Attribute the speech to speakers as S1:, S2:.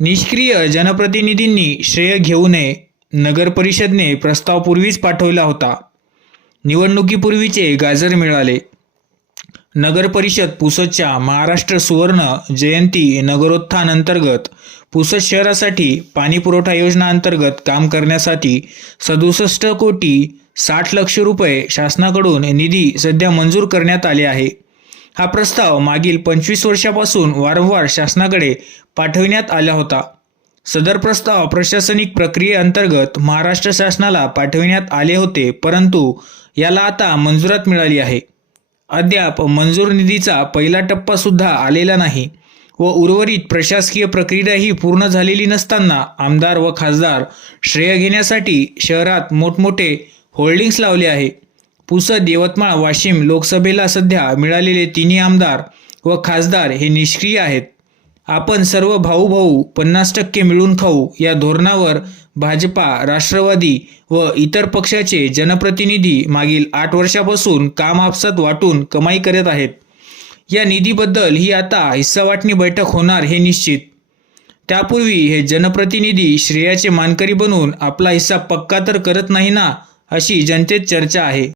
S1: निष्क्रिय जनप्रतिनिधींनी श्रेय घेऊ नये नगर परिषदने प्रस्ताव पूर्वीच पाठवला होता. निवडणुकीपूर्वीचे गाजर मिळाले. नगर परिषद पुसदच्या महाराष्ट्र सुवर्ण जयंती नगरोत्थान अंतर्गत पुसद शहरासाठी पाणी पुरवठा योजना अंतर्गत काम करण्यासाठी सदुसष्ट कोटी साठ लक्ष रुपये शासनाकडून निधी सध्या मंजूर करण्यात आले आहे. हा प्रस्ताव मागील पंचवीस वर्षापासून वारंवार शासनाकडे पाठविण्यात आला होता. सदर प्रस्ताव प्रशासनिक प्रक्रियेअंतर्गत महाराष्ट्र शासनाला पाठविण्यात आले होते परंतु याला आता मंजुरात मिळाली आहे. अद्याप मंजूर निधीचा पहिला टप्पा सुद्धा आलेला नाही व उर्वरित प्रशासकीय प्रक्रियाही पूर्ण झालेली नसताना आमदार व खासदार श्रेय घेण्यासाठी शहरात मोठमोठे होल्डिंग्स लावले आहे. पुसद यवतमाळ वाशिम लोकसभेला सध्या मिळालेले तिन्ही आमदार व खासदार हे निष्क्रिय आहेत. आपण सर्व भाऊ भाऊ पन्नास टक्के मिळून खाऊ या धोरणावर भाजपा राष्ट्रवादी व इतर पक्षाचे जनप्रतिनिधी मागील आठ वर्षापासून काम आपसात वाटून कमाई करत आहेत. या निधीबद्दल ही आता हिस्सा वाटणी बैठक होणार हे निश्चित. त्यापूर्वी हे जनप्रतिनिधी श्रेयाचे मानकरी बनून आपला हिस्सा पक्का तर करत नाही ना अशी जनतेत चर्चा आहे.